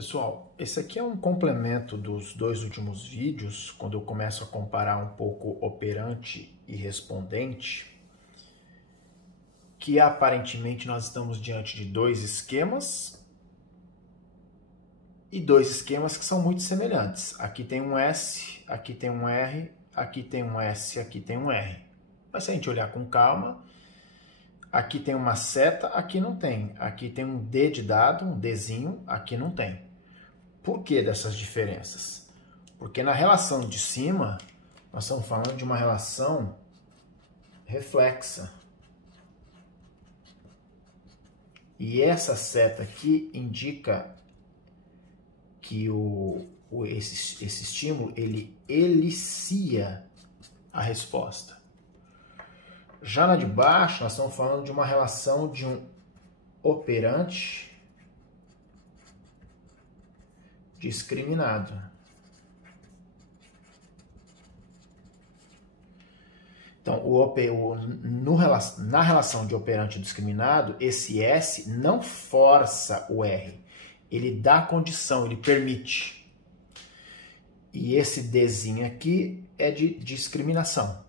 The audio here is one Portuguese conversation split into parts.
Pessoal, esse aqui é um complemento dos dois últimos vídeos, quando eu começo a comparar um pouco operante e respondente, que aparentemente nós estamos diante de dois esquemas e dois esquemas que são muito semelhantes. Aqui tem um S, aqui tem um R, aqui tem um S, aqui tem um R. Mas se a gente olhar com calma, aqui tem uma seta, aqui não tem. Aqui tem um D de dado, um Dzinho, aqui não tem. Por que dessas diferenças? Porque na relação de cima, nós estamos falando de uma relação reflexa. E essa seta aqui indica que esse estímulo ele elicia a resposta. Já na de baixo, nós estamos falando de uma relação de um operante discriminado. Então, na relação de operante discriminado, esse S não força o R. Ele dá condição, ele permite. E esse Dzinho aqui é de discriminação.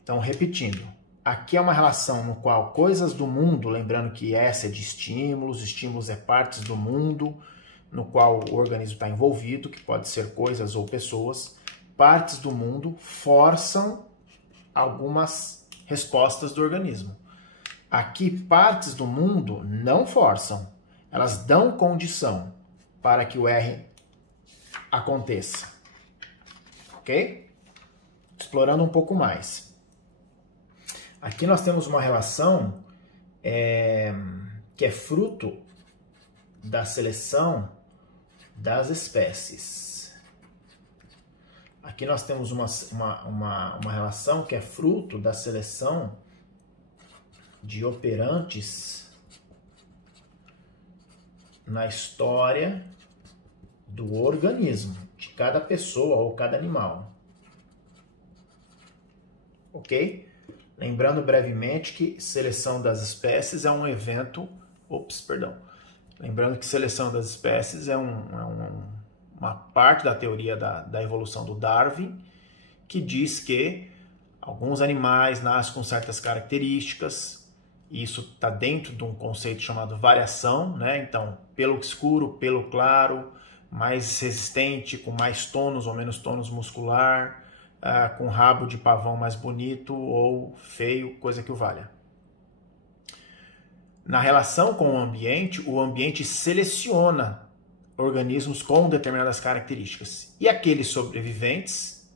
Então, repetindo, aqui é uma relação no qual coisas do mundo, lembrando que S é de estímulos é partes do mundo no qual o organismo está envolvido, que pode ser coisas ou pessoas, partes do mundo forçam algumas respostas do organismo. Aqui, partes do mundo não forçam, elas dão condição para que o R aconteça. Ok? Explorando um pouco mais. Aqui nós temos uma relação que é fruto da seleção das espécies. Aqui nós temos uma relação que é fruto da seleção de operantes na história do organismo, de cada pessoa ou cada animal. Ok? Lembrando brevemente que seleção das espécies é um evento... Lembrando que seleção das espécies é uma parte da teoria da evolução do Darwin, que diz que alguns animais nascem com certas características, e isso está dentro de um conceito chamado variação, né? Então, pelo escuro, pelo claro, mais resistente, com mais tônus ou menos tônus muscular, com rabo de pavão mais bonito ou feio, coisa que o valha. Na relação com o ambiente seleciona organismos com determinadas características. E aqueles sobreviventes,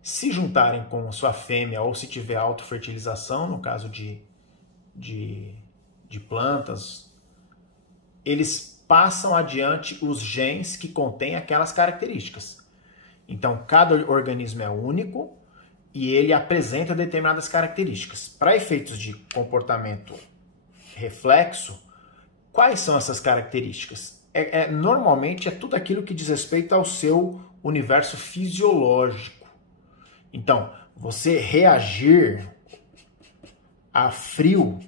se juntarem com sua fêmea ou se tiver autofertilização, no caso de plantas, eles passam adiante os genes que contêm aquelas características. Então, cada organismo é único e ele apresenta determinadas características. Para efeitos de comportamento reflexo, quais são essas características? Normalmente é tudo aquilo que diz respeito ao seu universo fisiológico. Então, você reagir a frio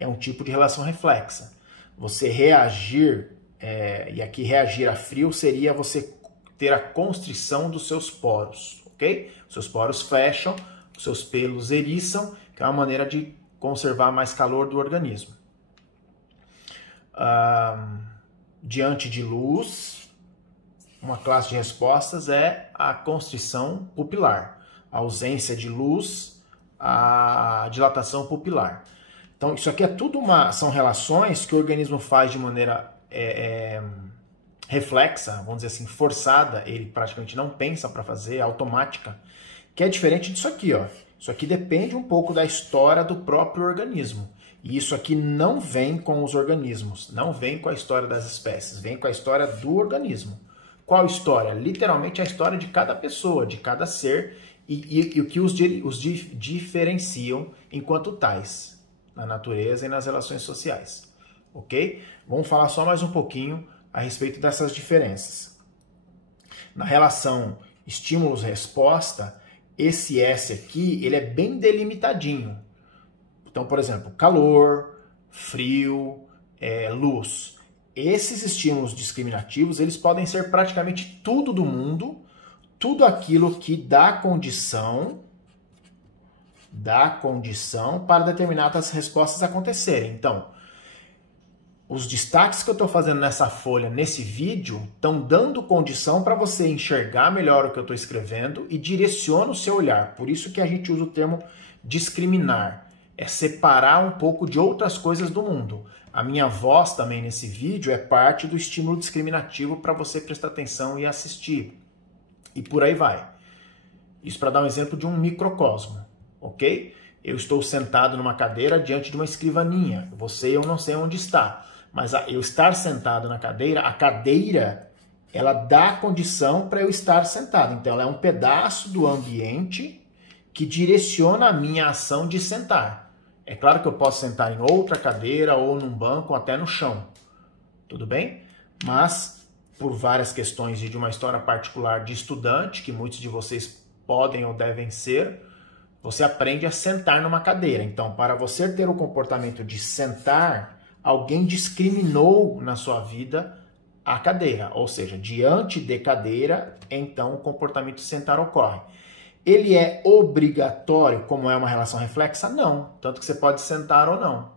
é um tipo de relação reflexa. Você reagir, e aqui reagir a frio seria você ter a constrição dos seus poros, ok? Os seus poros fecham, os seus pelos eriçam, que é uma maneira de conservar mais calor do organismo. Diante de luz, uma classe de respostas é a constrição pupilar. A ausência de luz, a dilatação pupilar. Então, isso aqui é tudo são relações que o organismo faz de maneira reflexa, vamos dizer assim, forçada, ele praticamente não pensa para fazer, é automática, que é diferente disso aqui, ó. Isso aqui depende um pouco da história do próprio organismo. E isso aqui não vem com os organismos, não vem com a história das espécies, vem com a história do organismo. Qual história? Literalmente a história de cada pessoa, de cada ser, e o que os diferenciam enquanto tais, na natureza e nas relações sociais. Ok? Vamos falar só mais um pouquinho a respeito dessas diferenças. Na relação estímulos-resposta, esse S aqui, ele é bem delimitadinho. Então, por exemplo, calor, frio, luz. esses estímulos discriminativos, eles podem ser praticamente tudo do mundo, tudo aquilo que dá condição para determinadas respostas acontecerem. Então, os destaques que eu estou fazendo nessa folha, nesse vídeo, estão dando condição para você enxergar melhor o que eu estou escrevendo e direciona o seu olhar. Por isso que a gente usa o termo discriminar. É separar um pouco de outras coisas do mundo. A minha voz também nesse vídeo é parte do estímulo discriminativo para você prestar atenção e assistir. E por aí vai. Isso para dar um exemplo de um microcosmo, ok? Eu estou sentado numa cadeira diante de uma escrivaninha. Eu não sei onde está. Mas eu estar sentado na cadeira, a cadeira, ela dá condição para eu estar sentado. Então, ela é um pedaço do ambiente que direciona a minha ação de sentar. É claro que eu posso sentar em outra cadeira, ou num banco, ou até no chão. Tudo bem? Mas, por várias questões e de uma história particular de estudante, que muitos de vocês podem ou devem ser, você aprende a sentar numa cadeira. Então, para você ter o comportamento de sentar, alguém discriminou na sua vida a cadeira, ou seja, diante de cadeira, então o comportamento de sentar ocorre. Ele é obrigatório, como é uma relação reflexa? Não, tanto que você pode sentar ou não.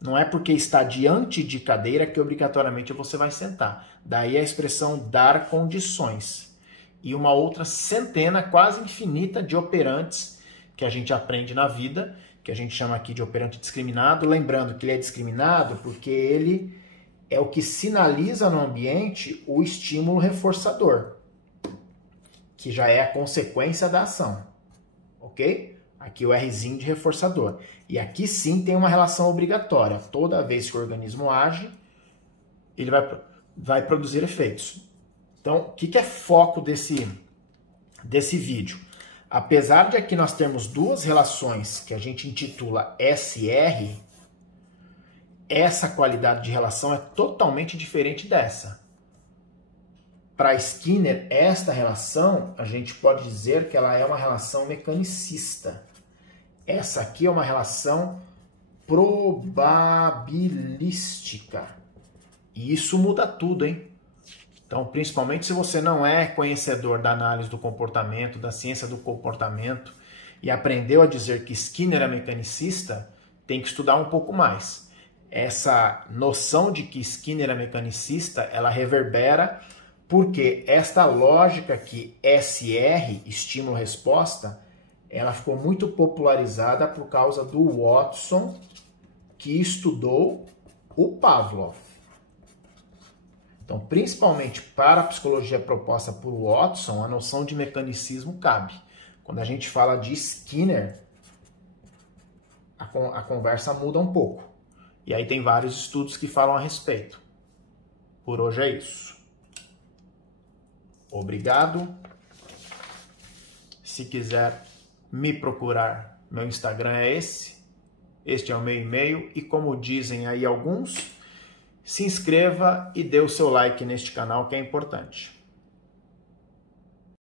Não é porque está diante de cadeira que obrigatoriamente você vai sentar. Daí a expressão dar condições. E uma outra centena quase infinita de operantes que a gente aprende na vida, que a gente chama aqui de operante discriminado, lembrando que ele é discriminado porque ele é o que sinaliza no ambiente o estímulo reforçador, que já é a consequência da ação, ok? Aqui o Rzinho de reforçador. E aqui sim tem uma relação obrigatória. Toda vez que o organismo age, ele vai produzir efeitos. Então, o que é foco desse vídeo? Apesar de aqui nós termos duas relações que a gente intitula SR, essa qualidade de relação é totalmente diferente dessa. Para Skinner, esta relação, a gente pode dizer que ela é uma relação mecanicista. Essa aqui é uma relação probabilística. E isso muda tudo, hein? Então, principalmente se você não é conhecedor da análise do comportamento, da ciência do comportamento, e aprendeu a dizer que Skinner é mecanicista, tem que estudar um pouco mais. Essa noção de que Skinner é mecanicista, ela reverbera porque esta lógica aqui, SR, estímulo-resposta, ela ficou muito popularizada por causa do Watson, que estudou o Pavlov. Então, principalmente para a psicologia proposta por Watson, a noção de mecanicismo cabe. Quando a gente fala de Skinner, a conversa muda um pouco. E aí tem vários estudos que falam a respeito. Por hoje é isso. Obrigado. Se quiser me procurar, meu Instagram é esse. Este é o meu e-mail. E como dizem aí alguns, se inscreva e dê o seu like neste canal, que é importante.